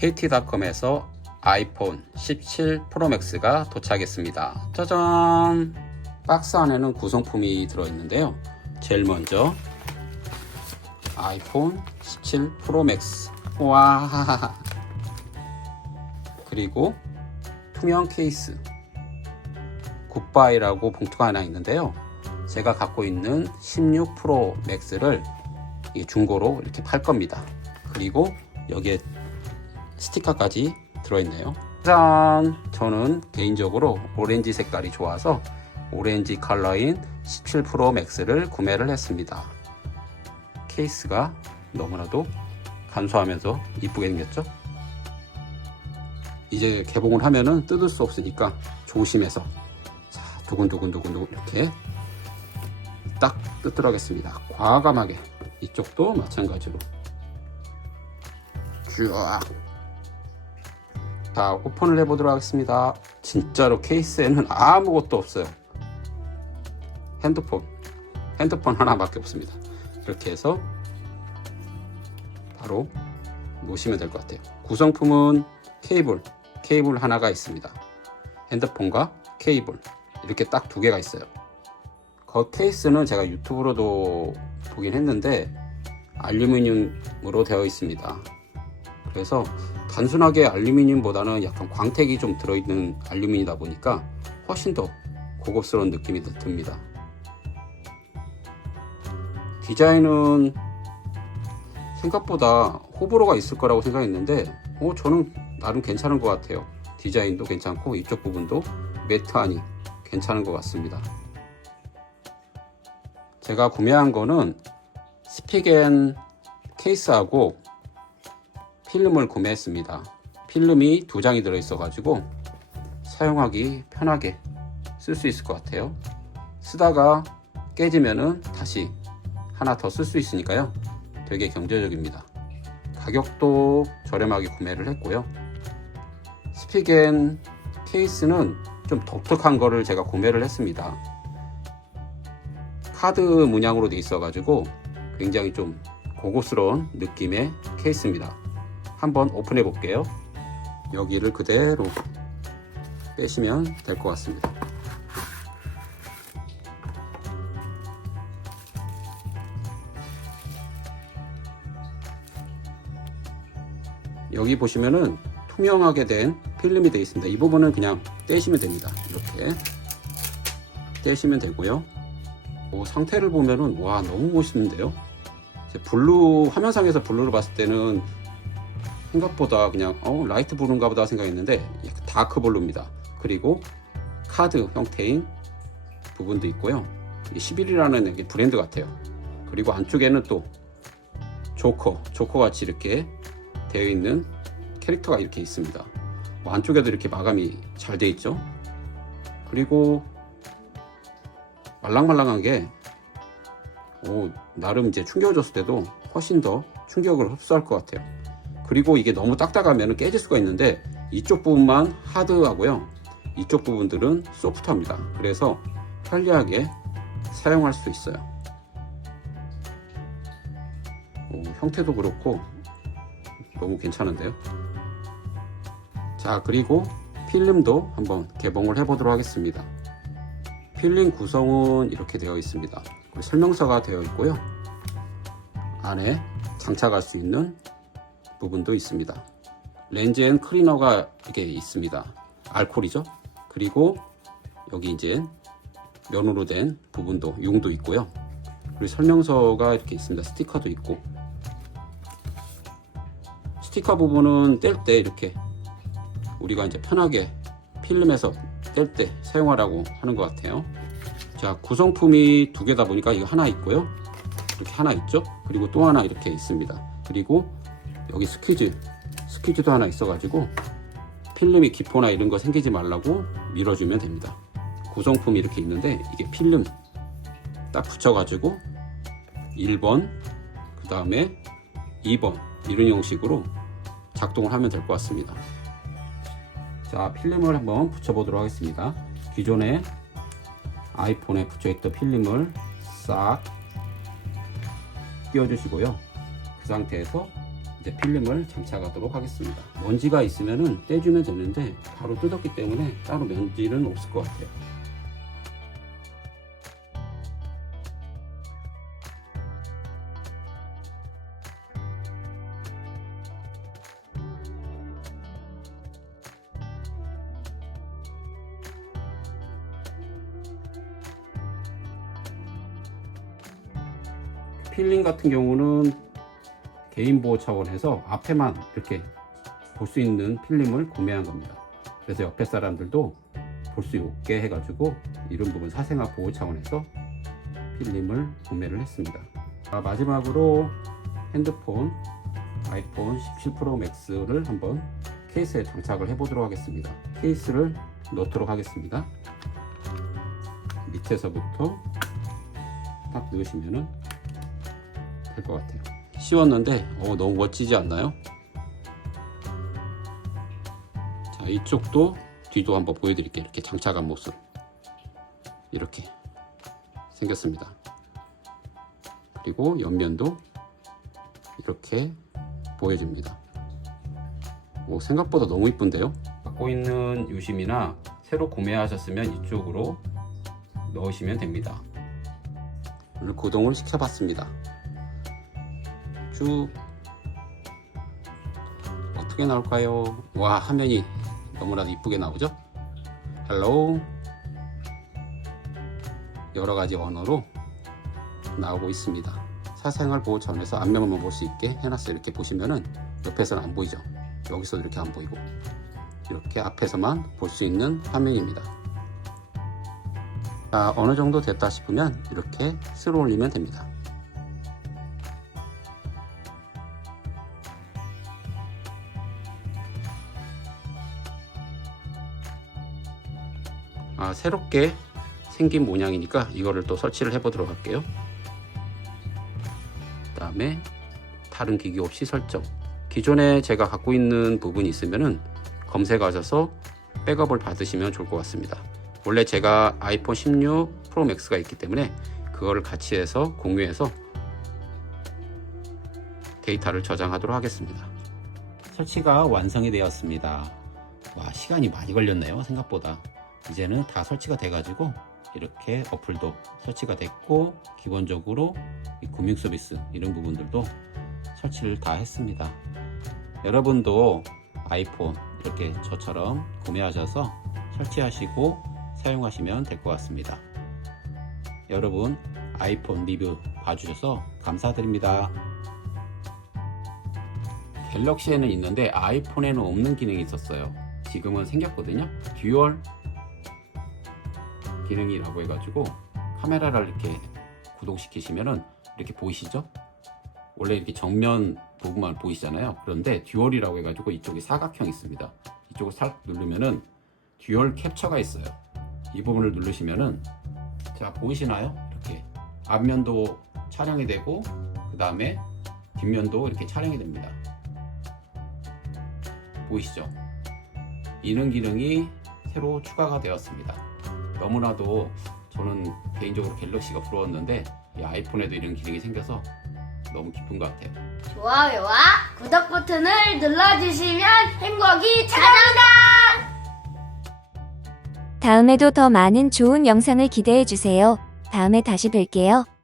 KT닷컴에서 아이폰 17 프로맥스가 도착했습니다. 짜잔! 박스 안에는 구성품이 들어있는데요. 제일 먼저 아이폰 17 프로맥스. 와! 그리고 투명 케이스. 굿바이라고 봉투가 하나 있는데요. 제가 갖고 있는 16 프로 맥스를 이 중고로 이렇게 팔 겁니다. 그리고 여기에 스티커까지 들어있네요. 짠! 저는 개인적으로 오렌지 색깔이 좋아서 오렌지 컬러인 17 프로 맥스를 구매를 했습니다. 케이스가 너무나도 간소하면서 이쁘게 생겼죠? 이제 개봉을 하면은 뜯을 수 없으니까 조심해서 자 두근두근두근 이렇게 딱 뜯도록 하겠습니다. 과감하게 이쪽도 마찬가지로 쫙. 자 오픈을 해보도록 하겠습니다. 진짜로 케이스에는 아무것도 없어요. 핸드폰 핸드폰 하나밖에 없습니다. 이렇게 해서 바로 놓으시면 될 것 같아요. 구성품은 케이블 케이블 하나가 있습니다. 핸드폰과 케이블 이렇게 딱 두 개가 있어요. 그 케이스는 제가 유튜브로도 보긴 했는데 알루미늄으로 되어 있습니다. 그래서 단순하게 알루미늄보다는 약간 광택이 좀 들어있는 알루미늄이다 보니까 훨씬 더 고급스러운 느낌이 듭니다. 디자인은 생각보다 호불호가 있을 거라고 생각했는데 어, 저는 나름 괜찮은 것 같아요. 디자인도 괜찮고 이쪽 부분도 매트하니 괜찮은 것 같습니다. 제가 구매한 거는 스피겐 케이스하고 필름을 구매했습니다. 필름이 두 장이 들어있어 가지고 사용하기 편하게 쓸 수 있을 것 같아요. 쓰다가 깨지면은 다시 하나 더 쓸 수 있으니까요. 되게 경제적입니다. 가격도 저렴하게 구매를 했고요. 스피겐 케이스는 좀 독특한 거를 제가 구매를 했습니다. 카드 문양으로 되어 있어 가지고 굉장히 좀 고급스러운 느낌의 케이스입니다. 한번 오픈해 볼게요. 여기를 그대로 빼시면 될 것 같습니다. 여기 보시면은 투명하게 된 필름이 되어 있습니다. 이 부분은 그냥 떼시면 됩니다. 이렇게 떼시면 되고요. 오, 상태를 보면은 와 너무 멋있는데요. 블루 화면상에서 블루를 봤을 때는 생각보다 그냥 어, 라이트 블루인가 보다 생각했는데 다크 블루입니다. 그리고 카드 형태인 부분도 있고요. 11이라는 브랜드 같아요. 그리고 안쪽에는 또 조커, 조커 같이 이렇게 되어 있는 캐릭터가 이렇게 있습니다. 뭐 안쪽에도 이렇게 마감이 잘 되어 있죠. 그리고 말랑말랑한 게 오, 나름 이제 충격을 줬을 때도 훨씬 더 충격을 흡수할 것 같아요. 그리고 이게 너무 딱딱하면 깨질 수가 있는데 이쪽 부분만 하드하고요. 이쪽 부분들은 소프트합니다. 그래서 편리하게 사용할 수 있어요. 오, 형태도 그렇고 너무 괜찮은데요. 자, 그리고 필름도 한번 개봉을 해 보도록 하겠습니다. 필름 구성은 이렇게 되어 있습니다. 설명서가 되어 있고요. 안에 장착할 수 있는 부분도 있습니다. 렌즈엔 클리너가 이렇게 있습니다. 알콜이죠. 그리고 여기 이제 면으로 된 부분도 용도 있고요. 그리고 설명서가 이렇게 있습니다. 스티커도 있고 스티커 부분은 뗄 때 이렇게 우리가 이제 편하게 필름에서 뗄 때 사용하라고 하는 것 같아요. 자 구성품이 두 개다 보니까 이거 하나 있고요. 이렇게 하나 있죠. 그리고 또 하나 이렇게 있습니다. 그리고 여기 스퀴즈 스퀴즈도 하나 있어가지고 필름이 기포나 이런 거 생기지 말라고 밀어주면 됩니다. 구성품이 이렇게 있는데 이게 필름 딱 붙여가지고 1번 그 다음에 2번 이런 형식으로 작동을 하면 될 것 같습니다. 자 필름을 한번 붙여 보도록 하겠습니다. 기존에 아이폰에 붙여있던 필름을 싹 띄워주시고요. 그 상태에서 이제 필름을 장착하도록 하겠습니다. 먼지가 있으면은 떼주면 되는데 바로 뜯었기 때문에 따로 먼지는 없을 것 같아요. 필링 같은 경우는 개인 보호 차원에서 앞에만 이렇게 볼 수 있는 필름을 구매한 겁니다. 그래서 옆에 사람들도 볼 수 있게 해가지고 이런 부분 사생아 보호 차원에서 필름을 구매를 했습니다. 자, 마지막으로 핸드폰 아이폰 17 프로 맥스를 한번 케이스에 장착을 해보도록 하겠습니다. 케이스를 넣도록 하겠습니다. 밑에서부터 딱 넣으시면은 될것 같아요. 씌웠는데 어, 너무 멋지지 않나요? 자 이쪽도 뒤도 한번 보여드릴게요. 이렇게 장착한 모습 이렇게 생겼습니다. 그리고 옆면도 이렇게 보여집니다. 오, 생각보다 너무 이쁜데요? 갖고 있는 유심이나 새로 구매하셨으면 이쪽으로 넣으시면 됩니다. 오늘 고동을 시켜봤습니다. 쭉 어떻게 나올까요? 와 화면이 너무나도 이쁘게 나오죠? 헬로우 여러 가지 언어로 나오고 있습니다. 사생활 보호 차원에서 안면만 볼 수 있게 해놨어요. 이렇게 보시면은 옆에서는 안 보이죠? 여기서도 이렇게 안 보이고 이렇게 앞에서만 볼 수 있는 화면입니다. 자, 어느 정도 됐다 싶으면 이렇게 쓸어 올리면 됩니다. 아, 새롭게 생긴 모양이니까 이거를 또 설치를 해 보도록 할게요. 그 다음에 다른 기기 없이 설정. 기존에 제가 갖고 있는 부분이 있으면은 검색하셔서 백업을 받으시면 좋을 것 같습니다. 원래 제가 아이폰 16 프로 맥스가 있기 때문에 그거를 같이 해서 공유해서 데이터를 저장하도록 하겠습니다. 설치가 완성이 되었습니다. 와, 시간이 많이 걸렸네요. 생각보다. 이제는 다 설치가 돼 가지고 이렇게 어플도 설치가 됐고 기본적으로 이 금융 서비스 이런 부분들도 설치를 다 했습니다. 여러분도 아이폰 이렇게 저처럼 구매하셔서 설치하시고 사용하시면 될 것 같습니다. 여러분 아이폰 리뷰 봐주셔서 감사드립니다. 갤럭시에는 있는데 아이폰에는 없는 기능이 있었어요. 지금은 생겼거든요. 듀얼 기능이라고 해가지고 카메라를 이렇게 구동시키시면은 이렇게 보이시죠? 원래 이렇게 정면 부분만 보이시잖아요. 그런데 듀얼이라고 해가지고 이쪽에 사각형 있습니다. 이쪽을 살 누르면은 듀얼 캡처가 있어요. 이 부분을 누르시면은 자 보이시나요? 이렇게 앞면도 촬영이 되고 그 다음에 뒷면도 이렇게 촬영이 됩니다. 보이시죠? 이런 기능이 새로 추가가 되었습니다. 너무나도 저는 개인적으로 갤럭시가 부러웠는데 이 아이폰에도 이런 기능이 생겨서 너무 기쁜 것 같아요. 좋아요와 구독 버튼을 눌러주시면 행복이 찾아온다. 다음에도 더 많은 좋은 영상을 기대해 주세요. 다음에 다시 뵐게요.